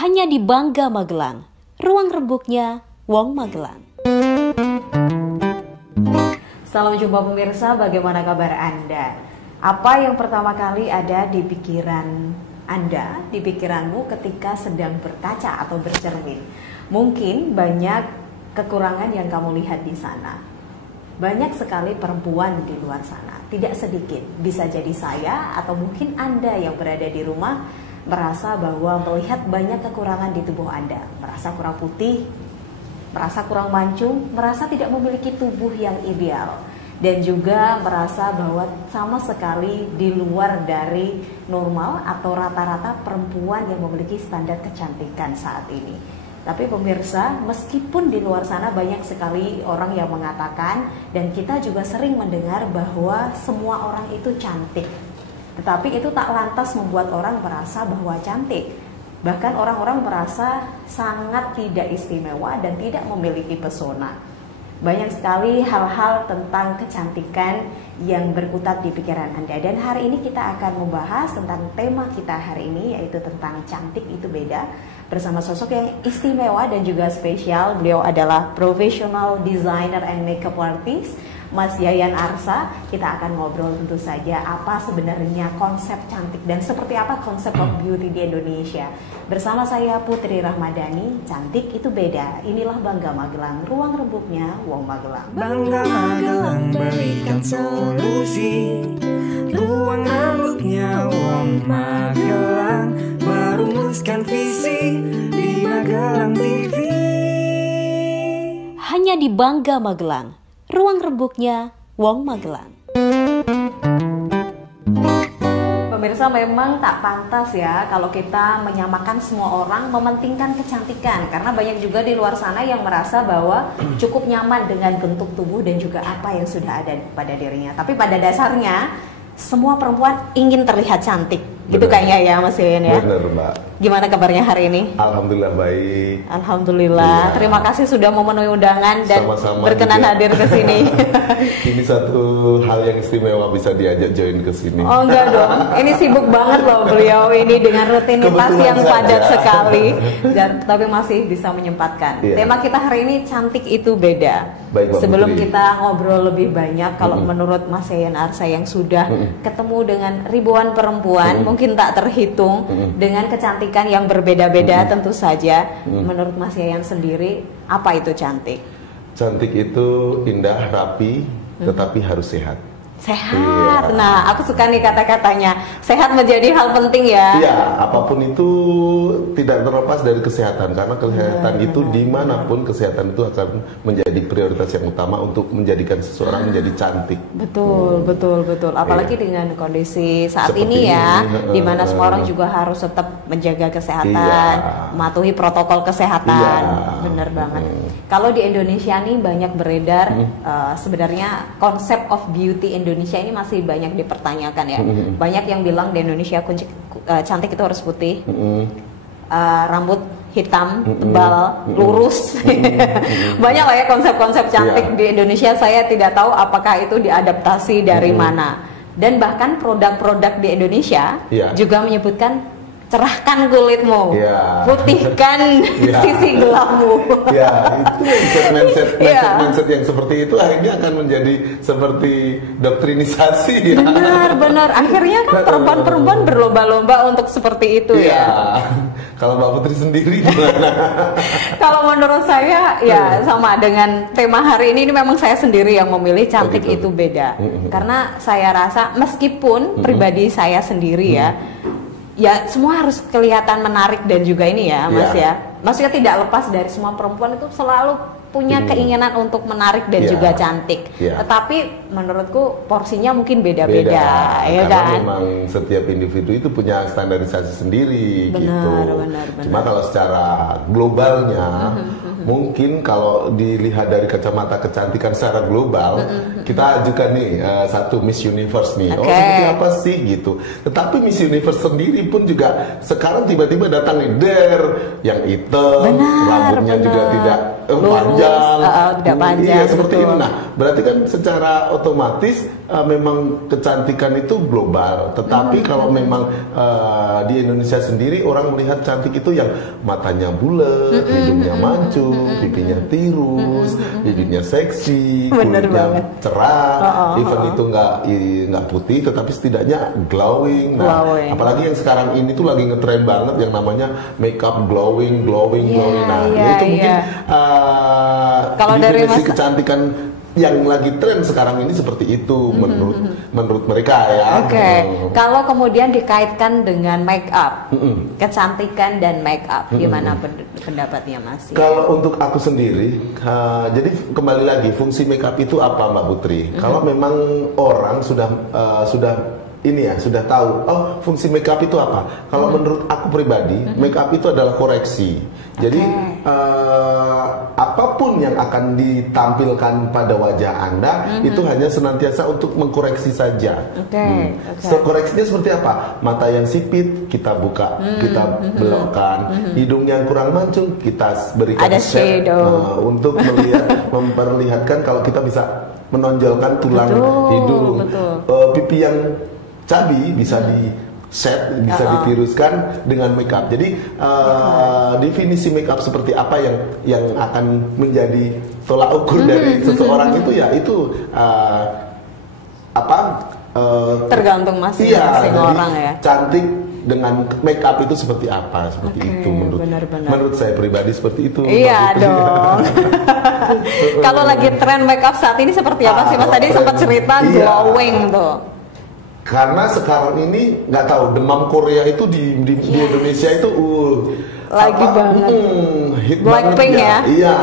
Hanya di Bangga Magelang, ruang rembuknya Wong Magelang. Salam jumpa pemirsa, bagaimana kabar Anda? Apa yang pertama kali ada di pikiran Anda, di pikiranmu ketika sedang berkaca atau bercermin? Mungkin banyak kekurangan yang kamu lihat di sana. Banyak sekali perempuan di luar sana, tidak sedikit. Bisa jadi saya atau mungkin Anda yang berada di rumah merasa bahwa melihat banyak kekurangan di tubuh Anda. Merasa kurang putih, merasa kurang mancung, merasa tidak memiliki tubuh yang ideal. Dan juga merasa bahwa sama sekali di luar dari normal atau rata-rata perempuan yang memiliki standar kecantikan saat ini. Tapi pemirsa, meskipun di luar sana banyak sekali orang yang mengatakan, dan kita juga sering mendengar bahwa semua orang itu cantik, tetapi itu tak lantas membuat orang merasa bahwa cantik. Bahkan orang-orang merasa sangat tidak istimewa dan tidak memiliki pesona. Banyak sekali hal-hal tentang kecantikan yang berkutat di pikiran Anda. Dan hari ini kita akan membahas tentang tema kita hari ini, yaitu tentang cantik itu beda, bersama sosok yang istimewa dan juga spesial. Beliau adalah professional designer and makeup artist, Mas Yayan Arsa. Kita akan ngobrol tentu saja apa sebenarnya konsep cantik dan seperti apa konsep of beauty di Indonesia. Bersama saya Putri Rahmadani, cantik itu beda. Inilah Bangga Magelang, ruang rembuknya Wong Magelang. Bangga Magelang berikan solusi, ruang rembuknya Wong Magelang, merumuskan visi di Magelang TV. Hanya di Bangga Magelang, ruang rembuknya Wong Magelang. Pemirsa, memang tak pantas ya kalau kita menyamakan semua orang mementingkan kecantikan, karena banyak juga di luar sana yang merasa bahwa cukup nyaman dengan bentuk tubuh dan juga apa yang sudah ada pada dirinya. Tapi pada dasarnya semua perempuan ingin terlihat cantik. Gitu kayaknya ya Mas Yayan ya. Bener Mbak. Gimana kabarnya hari ini? Alhamdulillah baik. Alhamdulillah. Iya. Terima kasih sudah memenuhi undangan dan Sama-sama berkenan juga. hadir ke sini. Ini satu hal yang istimewa bisa diajak join ke sini. Oh enggak dong, ini sibuk banget loh beliau ini dengan rutinitas Kebetulan yang padat saja. sekali, dan tapi masih bisa menyempatkan. Iya. Tema kita hari ini cantik itu beda. Baik, Mbak Sebelum Putri. kita ngobrol lebih banyak, kalau menurut Mas Yayan Arsa yang sudah ketemu dengan ribuan perempuan, mungkin tak terhitung dengan kecantikan yang berbeda-beda tentu saja. Menurut Mas Yayan sendiri, apa itu cantik? Cantik itu indah, rapi, tetapi harus sehat. Sehat. Iya. Nah, aku suka nih kata-katanya. Sehat menjadi hal penting ya. Iya, apapun itu tidak terlepas dari kesehatan, karena kesehatan itu dimanapun kesehatan itu akan menjadi prioritas yang utama untuk menjadikan seseorang menjadi cantik. Betul, betul. Apalagi dengan kondisi saat Seperti ini ya, ini, di mana semua orang juga harus tetap menjaga kesehatan, Iya. mematuhi protokol kesehatan. Iya. Bener banget. Kalau di Indonesia nih banyak beredar sebenarnya konsep of beauty Indonesia ini masih banyak dipertanyakan ya. Banyak yang bilang di Indonesia cantik itu harus putih, rambut hitam, tebal, lurus. Banyak lah ya konsep-konsep cantik di Indonesia. Saya tidak tahu apakah itu diadaptasi dari mana. Dan bahkan produk-produk di Indonesia juga menyebutkan cerahkan kulitmu, putihkan sisi gelapmu. Ya, itu mindset yang seperti itu akhirnya akan menjadi seperti doktrinisasi. Benar. Akhirnya kan perempuan-perempuan berlomba-lomba untuk seperti itu ya. Kalau Mbak Putri sendiri gimana? Kalau menurut saya ya sama dengan tema hari ini memang saya sendiri yang memilih cantik itu beda. Karena saya rasa meskipun pribadi saya sendiri ya semua harus kelihatan menarik dan juga ini ya Mas ya. Maksudnya tidak lepas dari semua perempuan itu selalu punya keinginan untuk menarik dan juga cantik. Tetapi menurutku porsinya mungkin beda-beda, ya karena kan? memang setiap individu itu punya standarisasi sendiri gitu. Benar. Cuma kalau secara globalnya mungkin kalau dilihat dari kacamata kecantikan secara global, kita ajukan nih satu Miss Universe nih. Oh, seperti apa sih gitu. Tetapi Miss Universe sendiri pun juga sekarang tiba-tiba datang nih yang hitam, rambutnya juga tidak panjang, tidak panjang. Iya seperti betul. itu. Nah, berarti kan secara otomatis memang kecantikan itu global. Tetapi kalau memang di Indonesia sendiri orang melihat cantik itu yang matanya bulat, hidungnya mancung, pipinya tirus, bibirnya seksi, kulitnya cerah, even itu nggak putih, tetapi setidaknya glowing. Nah, apalagi yang sekarang ini tuh lagi ngetren banget yang namanya makeup glowing. Nah, itu mungkin kalau dari definisi kecantikan yang lagi tren sekarang ini seperti itu menurut mereka ya. Oke. Kalau kemudian dikaitkan dengan make up, kecantikan dan make up, gimana pendapatnya Mas? Kalau untuk aku sendiri, jadi kembali lagi fungsi make up itu apa Mbak Putri? Kalau memang orang sudah tahu, oh fungsi make up itu apa? Kalau menurut aku pribadi, make up itu adalah koreksi. Jadi apapun yang akan ditampilkan pada wajah Anda itu hanya senantiasa untuk mengkoreksi saja. So, koreksinya seperti apa? Mata yang sipit kita buka, kita belokkan. Hidung yang kurang mancung kita berikan shade untuk memperlihatkan kalau kita bisa menonjolkan tulang hidung. Pipi yang cabi bisa di set, bisa ditiruskan dengan makeup. Jadi definisi makeup seperti apa yang akan menjadi tolak ukur dari seseorang itu ya itu tergantung masing-masing orang ya. Cantik dengan makeup itu seperti apa? Seperti itu menurut saya pribadi seperti itu. Iya dong. Kalau lagi tren makeup saat ini seperti apa sih Mas? Tadi sempat cerita glowing tuh. Karena sekarang ini nggak tahu demam Korea itu di Indonesia itu lagi banget hit Blackpink ya. Iya,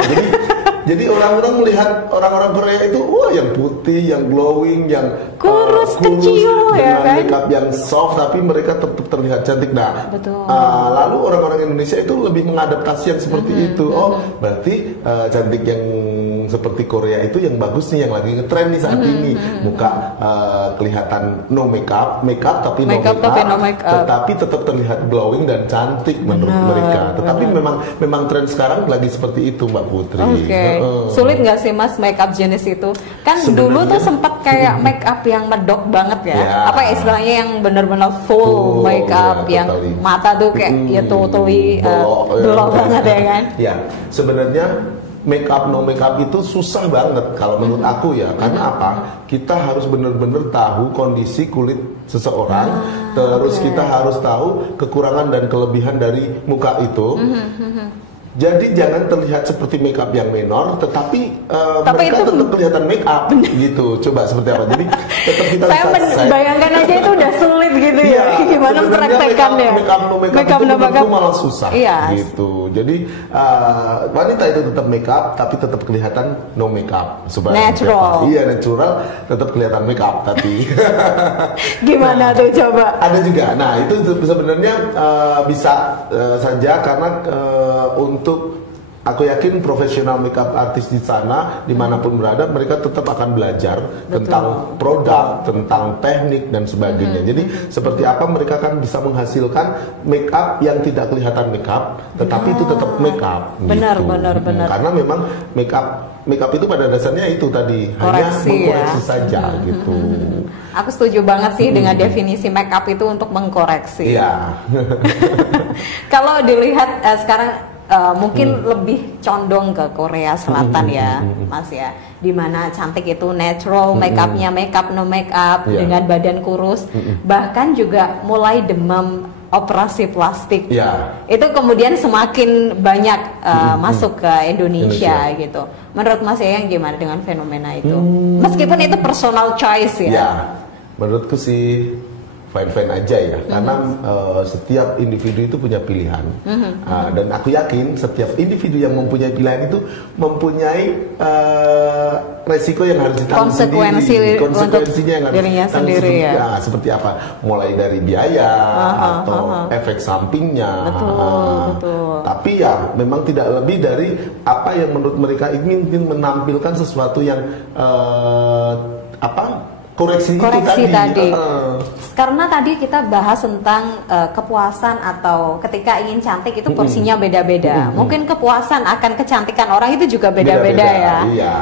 jadi orang-orang melihat orang-orang Korea itu yang putih, yang glowing, yang kurus kecil dengan ya kan, makeup yang soft tapi mereka tetap terlihat cantik. Nah, lalu orang-orang Indonesia itu lebih mengadaptasi yang seperti itu. Berarti cantik yang seperti Korea itu yang bagus nih, yang lagi ngetren nih saat ini. Muka kelihatan no makeup tapi no makeup, tetapi tetap terlihat glowing dan cantik menurut mereka. Tetapi memang tren sekarang lagi seperti itu Mbak Putri. Sulit nggak sih Mas makeup jenis itu? Kan dulu tuh sempat kayak makeup yang medok banget ya. Apa istilahnya yang benar-benar full makeup yang mata tuh kayak totally belok banget ya kan? Ya, sebenarnya make up no make up itu susah banget kalau menurut aku ya. Karena apa? Kita harus benar-benar tahu kondisi kulit seseorang, terus kita harus tahu kekurangan dan kelebihan dari muka itu. Jadi jangan terlihat seperti make up yang menor, tetapi mereka tetap kelihatan make up gitu. Coba seperti apa? Jadi tetap kita saya bayangkan aja itu udah sulit gitu ya. Gimana mempraktekannya? Make up no make up malah susah gitu. Jadi wanita itu tetap make up tapi tetap kelihatan no make up. Natural. Iya, natural, tetap kelihatan make up tapi gimana tuh coba? Ada juga. Nah, itu sebenarnya bisa saja karena untuk aku yakin profesional makeup artis di sana dimanapun berada mereka tetap akan belajar tentang produk, tentang teknik dan sebagainya. Jadi seperti apa mereka kan bisa menghasilkan makeup yang tidak kelihatan makeup, tetapi itu tetap makeup. Benar. Karena memang makeup itu pada dasarnya itu tadi koreksi, hanya mengkoreksi saja gitu. Aku setuju banget sih dengan definisi makeup itu untuk mengkoreksi. Iya. Kalau dilihat sekarang mungkin lebih condong ke Korea Selatan ya Mas ya, dimana cantik itu natural, makeupnya makeup no makeup dengan badan kurus, bahkan juga mulai demam operasi plastik. Itu kemudian semakin banyak masuk ke Indonesia gitu. Menurut Mas Yayang gimana dengan fenomena itu? Meskipun itu personal choice ya. Menurutku sih fine-fine aja ya, karena setiap individu itu punya pilihan, dan aku yakin setiap individu yang mempunyai pilihan itu mempunyai resiko yang harus ditanggung sendiri, konsekuensinya yang harus dirinya sendiri ya. Seperti apa, mulai dari biaya atau efek sampingnya. Betul. Tapi ya memang tidak lebih dari apa yang menurut mereka ingin menampilkan sesuatu yang koreksi koreksi itu tadi. Karena tadi kita bahas tentang kepuasan atau ketika ingin cantik itu porsinya beda-beda. Mungkin kepuasan akan kecantikan orang itu juga beda-beda ya. Iya.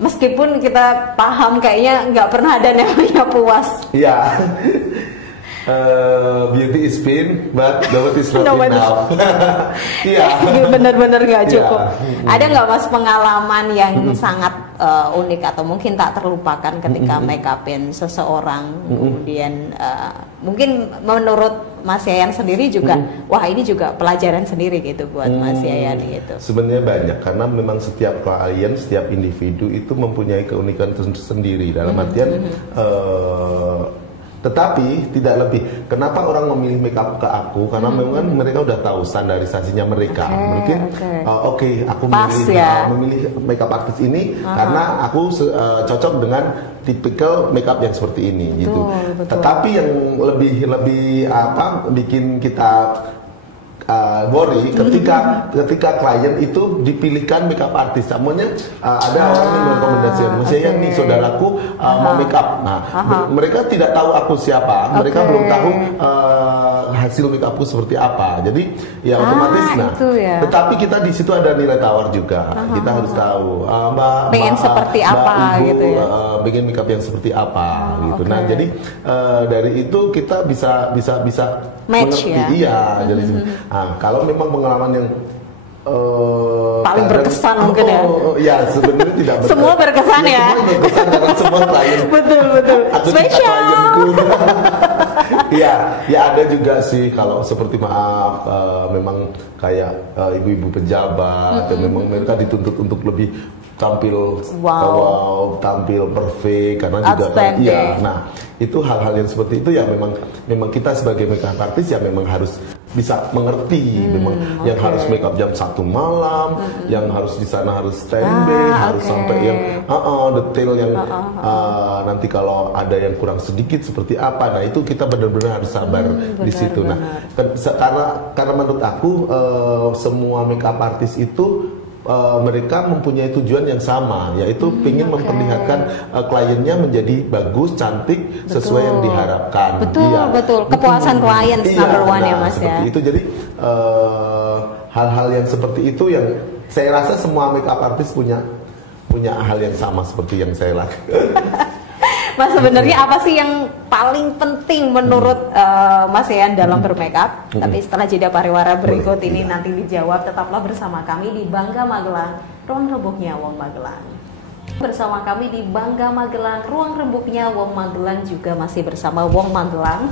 Meskipun kita paham kayaknya nggak pernah ada namanya puas. Iya. Beauty is pain, but love is not enough. Iya. Bener-bener nggak cukup. Iya. Ada nggak mas pengalaman yang sangat unik atau mungkin tak terlupakan ketika make upin seseorang, kemudian mungkin menurut Mas Yayan sendiri juga, wah ini juga pelajaran sendiri gitu buat Mas Yayan gitu. Sebenarnya banyak karena memang setiap klien, setiap individu itu mempunyai keunikan tersendiri dalam artian. Tetapi tidak lebih. Kenapa orang memilih makeup ke aku? Karena memang mereka udah tahu standarisasinya mereka. Mungkin aku memilih makeup artis ini karena aku cocok dengan tipikal makeup yang seperti ini, gitu. Betul. Tetapi yang lebih bikin kita worry ketika klien itu dipilihkan makeup artis. Semuanya ada orang yang merekomendasikan, misalnya nih saudaraku mau makeup. Nah, mereka tidak tahu aku siapa, mereka belum tahu hasil makeupku seperti apa. Jadi ya otomatis tetapi kita di situ ada nilai tawar juga. Kita harus tahu pengen seperti apa Ibu, gitu ya. Bikin makeup yang seperti apa gitu. Nah, jadi dari itu kita bisa match mengerti, ya. Iya, jadi kalau memang pengalaman yang paling berkesan mungkin ya. Ya sebenarnya tidak berkesan. Semua berkesan ya. Semua berkesan karena semua klien. betul. Spesial. Ya ada juga sih kalau seperti memang kayak ibu-ibu pejabat dan memang mereka dituntut untuk lebih tampil tampil perfect karena juga nah itu hal-hal yang seperti itu ya memang kita sebagai makeup artist ya memang harus bisa mengerti yang harus makeup jam 1 malam, yang harus di sana harus standby, harus sampai yang detail yang nanti kalau ada yang kurang sedikit seperti apa. Nah, itu kita benar-benar harus sabar di situ. Nah, karena menurut aku semua makeup artist itu mereka mempunyai tujuan yang sama, yaitu ingin memperlihatkan kliennya menjadi bagus, cantik, sesuai yang diharapkan. Betul. Kepuasan klien number one ya Mas ya. Itu jadi hal-hal yang seperti itu yang saya rasa semua makeup artist punya hal yang sama seperti yang saya lakukan. Mas sebenarnya apa sih yang paling penting menurut Mas Yayan dalam bermakeup? Tapi setelah jeda pariwara berikut ini nanti dijawab. Tetaplah bersama kami di Bangga Magelang, ruang rembuknya Wong Magelang. Bersama kami di Bangga Magelang, ruang rembuknya Wong Magelang, juga masih bersama Wong Magelang.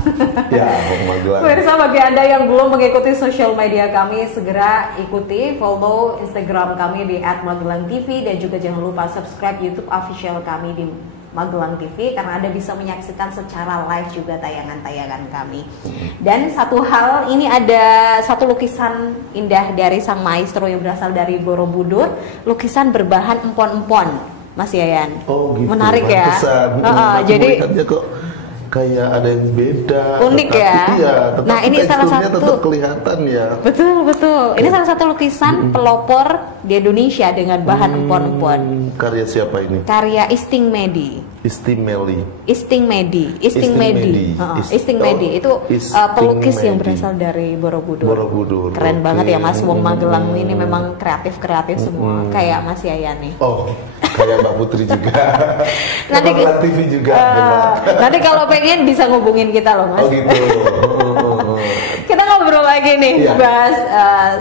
Ya, Wong Magelang. Pemirsa, bagi Anda yang belum mengikuti sosial media kami, segera ikuti, follow Instagram kami di @magelangtv, dan juga jangan lupa subscribe YouTube official kami di Magelang TV, karena Anda bisa menyaksikan secara live juga tayangan-tayangan kami. Dan satu hal, ini ada satu lukisan indah dari sang maestro yang berasal dari Borobudur, lukisan berbahan empon-empon, Mas Yayan. Oh gitu. Menarik ya. Jadi kok kayak ada yang beda. Unik ya. Iya, nah ini salah satu tetap kelihatan ya. Betul. Ini salah satu lukisan pelopor di Indonesia dengan bahan empon-empon. Karya siapa ini? Karya Isting Medi. Isting Medi itu pelukis yang berasal dari Borobudur. Keren banget ya Mas. Wong Magelang ini memang kreatif semua, kayak Mas Yayan nih. Oh, kayak Mbak Putri juga. Nanti TV juga. Nanti kalau pengen bisa ngubungin kita loh Mas. Oh gitu. Kita ngobrol lagi nih, bahas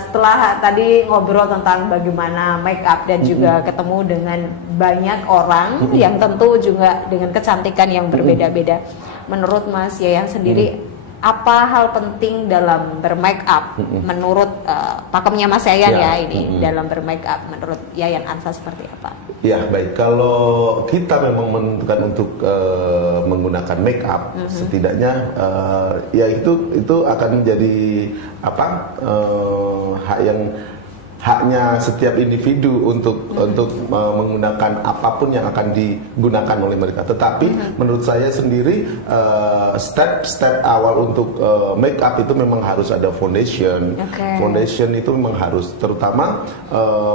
setelah tadi ngobrol tentang bagaimana make up dan juga ketemu dengan banyak orang yang tentu juga dengan kecantikan yang berbeda-beda. Menurut Mas Yayan sendiri, apa hal penting dalam bermake up? Menurut pakemnya Mas Yayan dalam bermake up, menurut Yayan Ansa seperti apa? Ya baik, kalau kita memang menentukan untuk menggunakan make up, setidaknya ya itu akan menjadi hak yang haknya setiap individu untuk menggunakan apapun yang akan digunakan oleh mereka. Tetapi menurut saya sendiri step awal untuk make up itu memang harus ada foundation. Foundation itu memang harus, terutama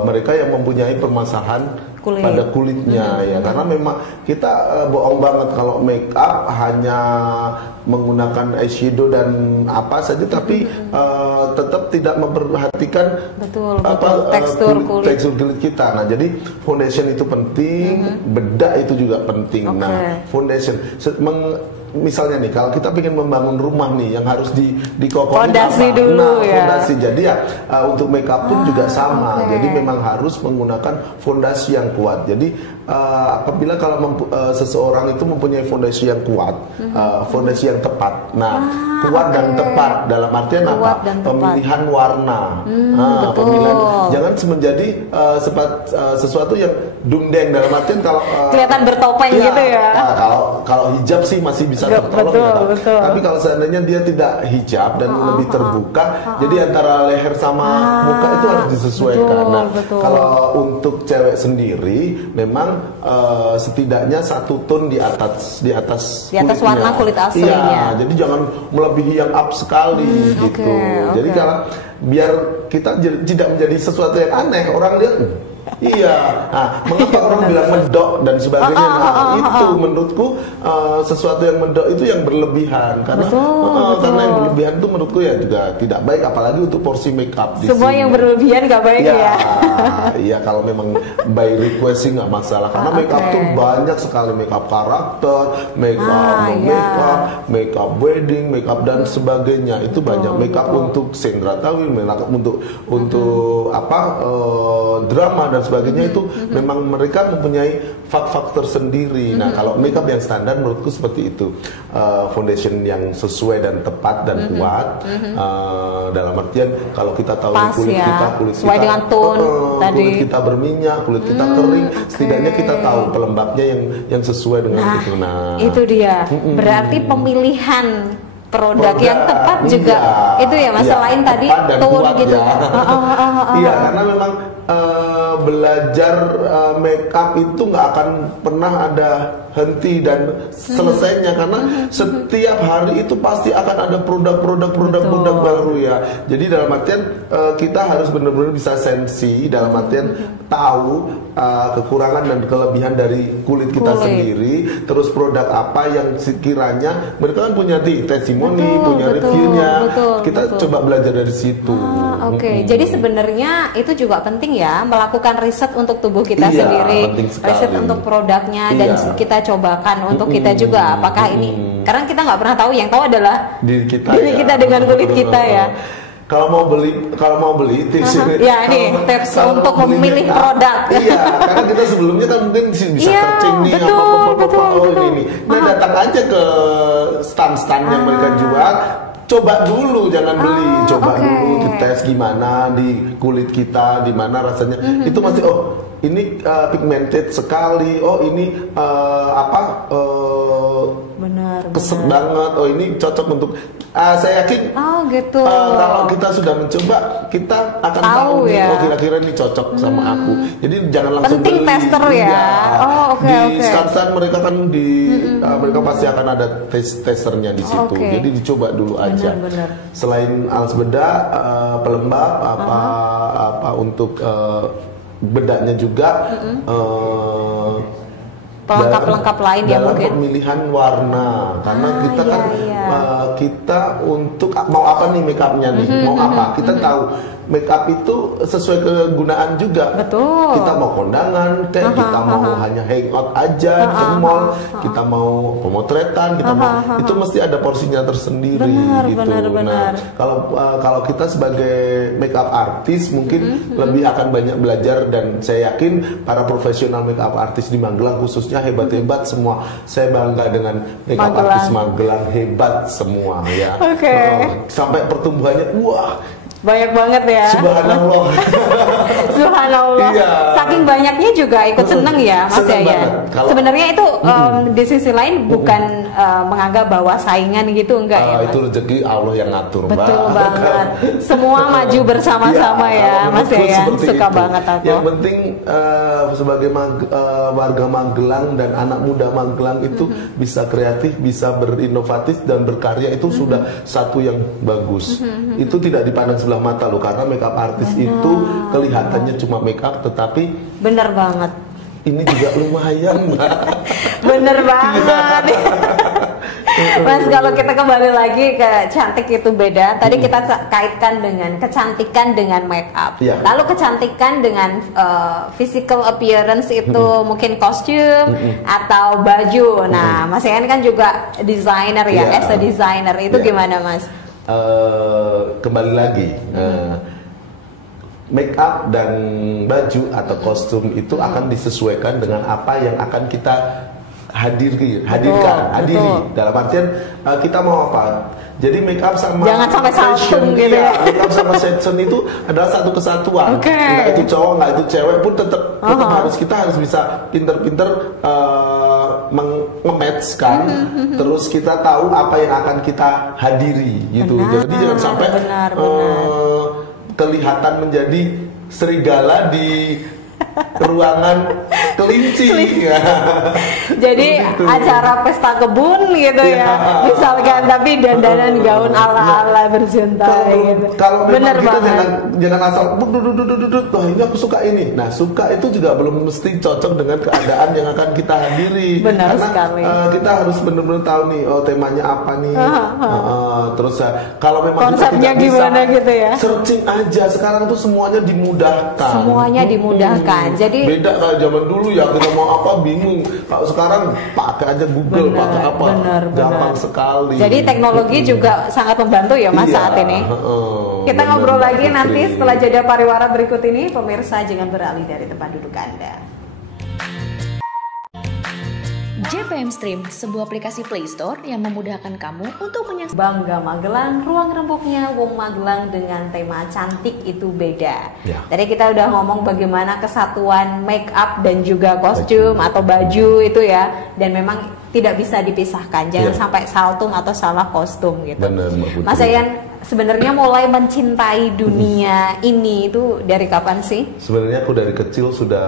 mereka yang mempunyai permasalahan pada kulitnya ya, karena memang kita bohong banget kalau make up hanya menggunakan eyeshadow dan apa saja, tapi tetap tidak memperhatikan tekstur kulit kita. Nah, jadi foundation itu penting, bedak itu juga penting. Nah, foundation misalnya nih, kalau kita ingin membangun rumah nih yang harus dikokohi fondasi dulu ya. Fondasi. Jadi ya untuk makeup pun juga sama. Jadi memang harus menggunakan fondasi yang kuat. Jadi apabila kalau seseorang itu mempunyai fondasi yang kuat, fondasi yang tepat. Nah, kuat dan tepat dalam artian apa? Pemilihan warna. Pemilihan, jangan menjadi sesuatu yang dumdeng dalam artian kalau kelihatan bertopeng gitu ya. Kalau hijab sih masih bisa tertolong, betul. Tapi kalau seandainya dia tidak hijab dan lebih terbuka, jadi antara leher sama muka itu harus disesuaikan. Kalau untuk cewek sendiri, memang setidaknya satu tone di atas warna kulit aslinya. Iya, jadi jangan melebihi yang up sekali gitu. Jadi kalau biar kita tidak menjadi sesuatu yang aneh, orang lihat. Iya, nah, mengapa orang bilang medok dan sebagainya? Nah, itu menurutku sesuatu yang medok itu yang berlebihan, karena karena yang berlebihan itu menurutku ya juga tidak baik, apalagi untuk porsi makeup. Semua yang berlebihan nggak baik ya. Iya, kalau memang by request sih nggak masalah, karena makeup tuh banyak sekali, makeup karakter, makeup wedding, makeup dan sebagainya, itu banyak. Makeup untuk sendra kawin, makeup untuk drama dan sebagainya, itu memang mereka mempunyai fak-fak tersendiri. Nah, kalau makeup yang standar menurutku seperti itu, foundation yang sesuai dan tepat dan kuat, dalam artian kalau kita tahu kulit kita sesuai dengan tone tadi, kulit kita berminyak, kulit kita kering, setidaknya kita tahu pelembabnya yang sesuai dengan itu. Nah, itu dia. Berarti pemilihan produk yang tepat juga itu ya, Mas, selain tadi tone gitu. Iya, karena memang belajar makeup itu nggak akan pernah ada henti dan selesainya, karena setiap hari itu pasti akan ada produk baru ya. Jadi dalam artian kita harus benar-benar bisa sensi, dalam artian tahu kekurangan dan kelebihan dari kulit kita sendiri, terus produk apa yang sekiranya mereka kan punya testimoni, punya reviewnya, kita coba belajar dari situ. Jadi sebenarnya itu juga penting ya, melakukan riset untuk tubuh kita sendiri, riset untuk produknya, dan kita cobakan untuk kita juga apakah ini, karena kita nggak pernah tahu, yang tahu adalah diri kita dengan kulit kita ya. Kalau mau beli tips ini tips untuk memilih produk. Iya, karena kita sebelumnya kan mungkin bisa searching nih ini. Nah, datang aja ke stand-stand yang mereka jual. Coba dulu, jangan beli. Coba dulu dites gimana di kulit kita, di mana rasanya. Itu masih ini pigmented sekali. Ini keset banget. Ini cocok untuk saya yakin kalau kita sudah mencoba, kita akan tahu ya. Kira-kira ini cocok sama aku. Jadi jangan langsung penting beli. Tester ya. Di stand-stand mereka kan mereka pasti akan ada testernya di situ. Jadi dicoba dulu aja. Benar. Selain alas bedak, pelembab, untuk bedaknya juga. Pelengkap lain ya mungkin. Pemilihan warna, karena kita kan kita untuk mau apa nih makeupnya nih, mau apa, kita tahu makeup itu sesuai kegunaan juga. Kita mau kondangan, kita mau hanya hangout aja ke mall, kita mau pemotretan, kita mau, itu mesti ada porsinya tersendiri gitu. Nah, kalau kita sebagai makeup artist mungkin lebih akan banyak belajar, dan saya yakin para profesional makeup artist di Magelang khususnya hebat-hebat semua. Saya bangga dengan makeup artist Magelang, hebat semua ya. Sampai pertumbuhannya banyak banget ya. Subhanallah. Subhanallah. Saking banyak kliennya juga ikut seneng ya Mas Seneng Yayan. banget. Kalau- Sebenarnya itu di sisi lain bukan menganggap bahwa saingan gitu enggak ya Mas? Itu rezeki Allah yang ngatur, Mbak. Betul banget. Semua maju bersama-sama ya Mas menurutku Yayan. seperti Suka itu. banget aku. Yang penting sebagai warga Magelang dan anak muda Magelang itu bisa kreatif, bisa berinovatif dan berkarya itu sudah satu yang bagus. Itu tidak dipandang sebelah mata loh, karena makeup artis itu kelihatannya cuma makeup, tetapi Bener banget. ini juga lumayan, Mbak. Bener banget. Mas, kalau kita kembali lagi ke cantik itu beda. Tadi kita kaitkan dengan kecantikan dengan make up. Iya. Lalu kecantikan dengan physical appearance itu mungkin kostum atau baju. Nah, Mas Yayan kan juga desainer ya, Iya. as a designer. Itu Iya. gimana Mas? Kembali lagi, make up dan baju atau kostum itu akan disesuaikan dengan apa yang akan kita hadiri dalam artian kita mau apa. Jadi make up sama Jangan sampai saltum fashion, gitu ya. make up sama fashion itu adalah satu kesatuan. Oke. Nggak itu cowok, nggak itu cewek pun tetap kita harus bisa pinter-pinter nge-match kan. Terus kita tahu apa yang akan kita hadiri gitu. Benar, Jadi jangan sampai benar. kelihatan menjadi serigala di ruangan kelinci. Jadi Begitu. acara pesta kebun gitu ya, misalkan, tapi dandanan gaun ala-ala berjuntai gitu. Kalau Bener memang kita banget. jangan asal wah ini aku suka ini. Nah, suka itu juga belum mesti cocok dengan keadaan yang akan kita hadiri. Benar Karena sekali. Kita harus benar-benar tahu nih, oh temanya apa nih. Terus kalau memang Konsepnya kita tidak gimana bisa, gitu ya. searching aja. Sekarang tuh semuanya dimudahkan. Semuanya dimudahkan. Jadi beda kayak zaman dulu ya, kita mau apa bingung. Kalau sekarang pakai aja Google, pakai apa, gampang sekali. Jadi teknologi juga sangat membantu ya Mas Iya, saat ini. Kita benar, ngobrol Mbak lagi Putri. nanti setelah jeda pariwara berikut ini. Pemirsa jangan beralih dari tempat duduk Anda. JPM Stream, sebuah aplikasi Play Store yang memudahkan kamu untuk menyaksikan Bangga Magelang, ruang rembuknya Wong Magelang dengan tema cantik itu beda. Ya. Tadi kita udah ngomong bagaimana kesatuan make up dan juga kostum atau baju itu ya, dan memang tidak bisa dipisahkan. Jangan Ya. sampai saltum atau salah kostum gitu. Benar, Mbak Putri. Mas Yayan, sebenarnya mulai mencintai dunia ini itu dari kapan sih? Sebenarnya aku dari kecil sudah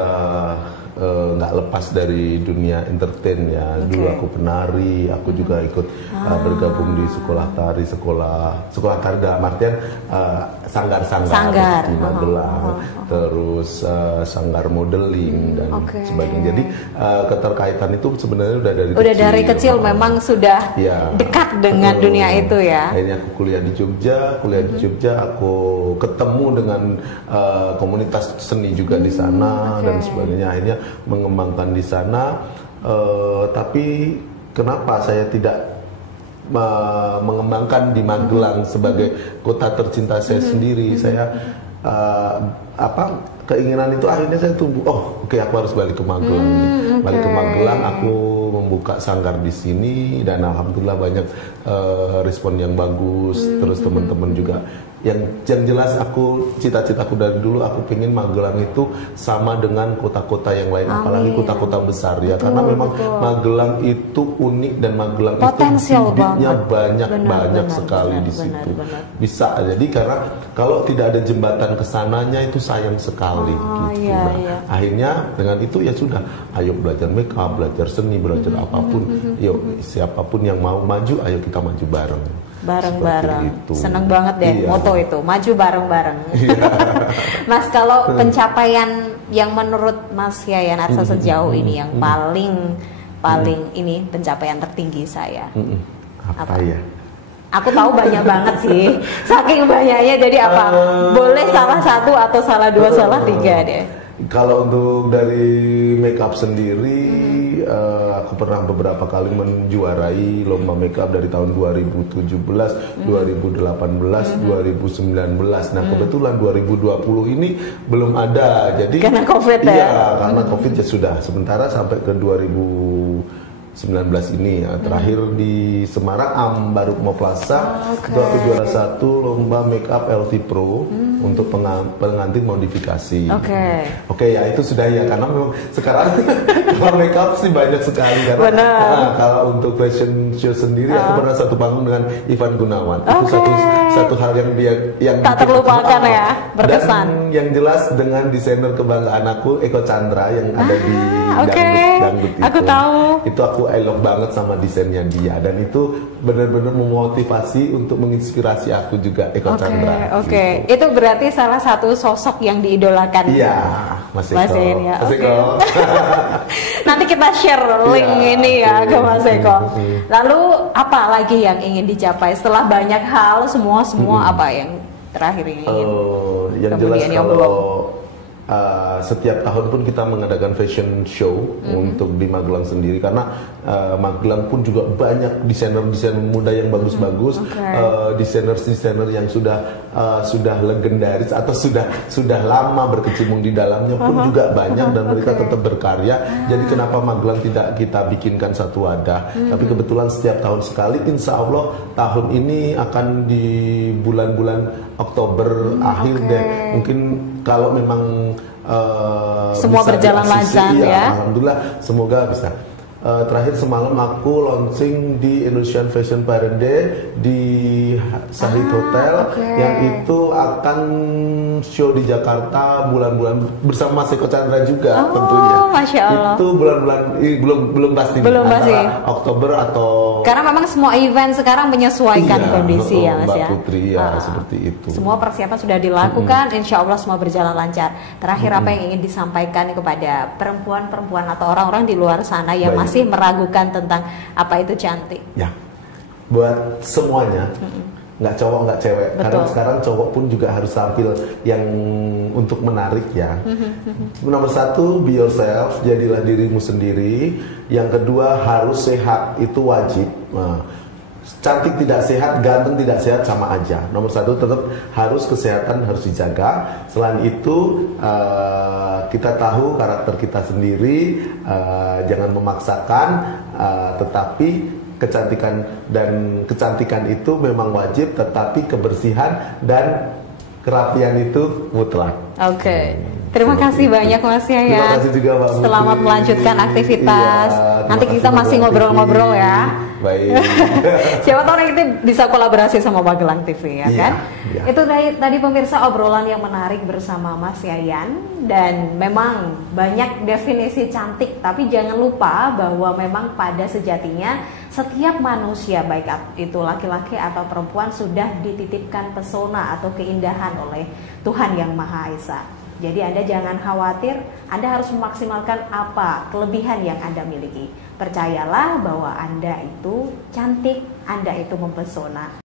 nggak lepas dari dunia entertain ya. Oke. Dulu aku penari, aku juga ikut bergabung di sekolah tari, sekolah tari dalam artian sanggar di Magelang, terus sanggar modeling dan Oke. sebagainya. Jadi keterkaitan itu sebenarnya udah dari Udah dari kecil memang sudah Ya. dekat dengan dunia itu ya. Akhirnya aku kuliah di Jogja, aku ketemu dengan komunitas seni juga di sana dan sebagainya. Akhirnya mengembangkan di sana. Tapi kenapa saya tidak mengembangkan di Magelang sebagai kota tercinta saya sendiri? Saya keinginan itu akhirnya saya tumbuh. Oke, aku harus balik ke Magelang. Balik ke Magelang, aku membuka sanggar di sini dan alhamdulillah banyak respon yang bagus. Terus teman-teman juga yang jelas aku cita-citaku dari dulu aku pengen Magelang itu sama dengan kota-kota yang lain, apalagi kota-kota besar ya, karena memang Magelang itu unik dan Magelang Potensial itu bibitnya banget. banyak sekali di situ. Bisa jadi karena kalau tidak ada jembatan kesananya itu sayang sekali gitu. Iya, Nah, iya. akhirnya dengan itu ya sudah, ayo belajar make up, belajar seni, belajar apapun. Yuk siapapun yang mau maju, ayo kita maju bareng. Bareng-bareng. Seperti itu. Seneng banget deh Iya. moto itu, maju bareng-bareng. Mas, kalau pencapaian yang menurut Mas Yayan Arsa sejauh ini yang paling ini pencapaian tertinggi saya. Apa ya? Aku tahu banyak banget sih. Saking banyaknya, jadi apa? Boleh salah satu atau salah dua, salah tiga deh. Kalau untuk dari makeup sendiri, aku pernah beberapa kali menjuarai lomba makeup dari tahun 2017, 2018, 2019. Nah kebetulan 2020 ini belum ada. Jadi Karena COVID ya? Iya, karena COVID ya sudah. Sementara sampai ke 2019 ini ya. Terakhir di Semarang Ambarukmo Plaza, itu aku juara 1 lomba makeup LT Pro. untuk pengantin modifikasi. Oke. Ya itu sudah ya, karena memang sekarang kalau makeup sih banyak sekali karena Benar. kalau untuk fashion show sendiri aku pernah satu panggung dengan Ivan Gunawan. Itu satu hal yang tak terlupakan ya, berkesan. Dan yang jelas dengan desainer kebanggaan aku Eko Chandra yang ada di dangdut itu. Aku tahu. Itu aku I love banget sama desainnya dia, dan itu benar-benar memotivasi untuk menginspirasi aku juga Eko Chandra. Gitu. Itu berarti salah satu sosok yang diidolakan. Iya, Mas Eko. Mas Eko. Nanti kita share link ini ya ke Mas Eko. Lalu apa lagi yang ingin dicapai setelah banyak hal semua apa yang terakhir ingin? Yang jelas kalau setiap tahun pun kita mengadakan fashion show untuk di Magelang sendiri, karena Magelang pun juga banyak desainer-desainer muda yang bagus-bagus, desainer-desainer yang sudah legendaris atau sudah lama berkecimpung di dalamnya pun juga banyak, dan mereka tetap berkarya. Jadi kenapa Magelang tidak kita bikinkan satu wadah? Tapi kebetulan setiap tahun sekali, insya Allah tahun ini akan di bulan-bulan Oktober akhir deh. Mungkin kalau memang semua bisa berjalan lancar ya. Alhamdulillah, semoga bisa. Terakhir semalam aku launching di Indonesian Fashion Parade di Sahid Hotel, yang itu akan show di Jakarta bulan-bulan bersama Mas Eko Chandra juga tentunya. Masya Allah. Itu bulan-bulan belum pasti. Belum pasti. Oktober atau, karena memang semua event sekarang menyesuaikan kondisi ya Mas Mbak ya. Putri ya, seperti itu. Semua persiapan sudah dilakukan, insya Allah semua berjalan lancar. Terakhir apa yang ingin disampaikan kepada perempuan-perempuan atau orang-orang di luar sana yang masih meragukan tentang apa itu cantik? Ya, buat semuanya, nggak cowok nggak cewek. Karena sekarang cowok pun juga harus tampil yang untuk menarik ya. Nomor satu, be yourself, jadilah dirimu sendiri. Yang kedua, harus sehat, itu wajib. Cantik tidak sehat, ganteng tidak sehat sama aja. Nomor satu, tetap harus kesehatan harus dijaga. Selain itu, kita tahu karakter kita sendiri, jangan memaksakan, tetapi kecantikan itu memang wajib, tetapi kebersihan dan kerapian itu mutlak. Terima kasih banyak Mas ya. Terima kasih juga Mbak Putri. Selamat melanjutkan aktivitas. Nanti kita masih ngobrol-ngobrol ya. Baik. Siapa tahu nanti bisa kolaborasi sama Magelang TV ya kan? Iya. Itu tadi pemirsa obrolan yang menarik bersama Mas Yayan, dan memang banyak definisi cantik, tapi jangan lupa bahwa memang pada sejatinya setiap manusia baik itu laki-laki atau perempuan sudah dititipkan pesona atau keindahan oleh Tuhan Yang Maha Esa. Jadi Anda jangan khawatir, Anda harus memaksimalkan apa kelebihan yang Anda miliki. Percayalah bahwa Anda itu cantik, Anda itu mempesona.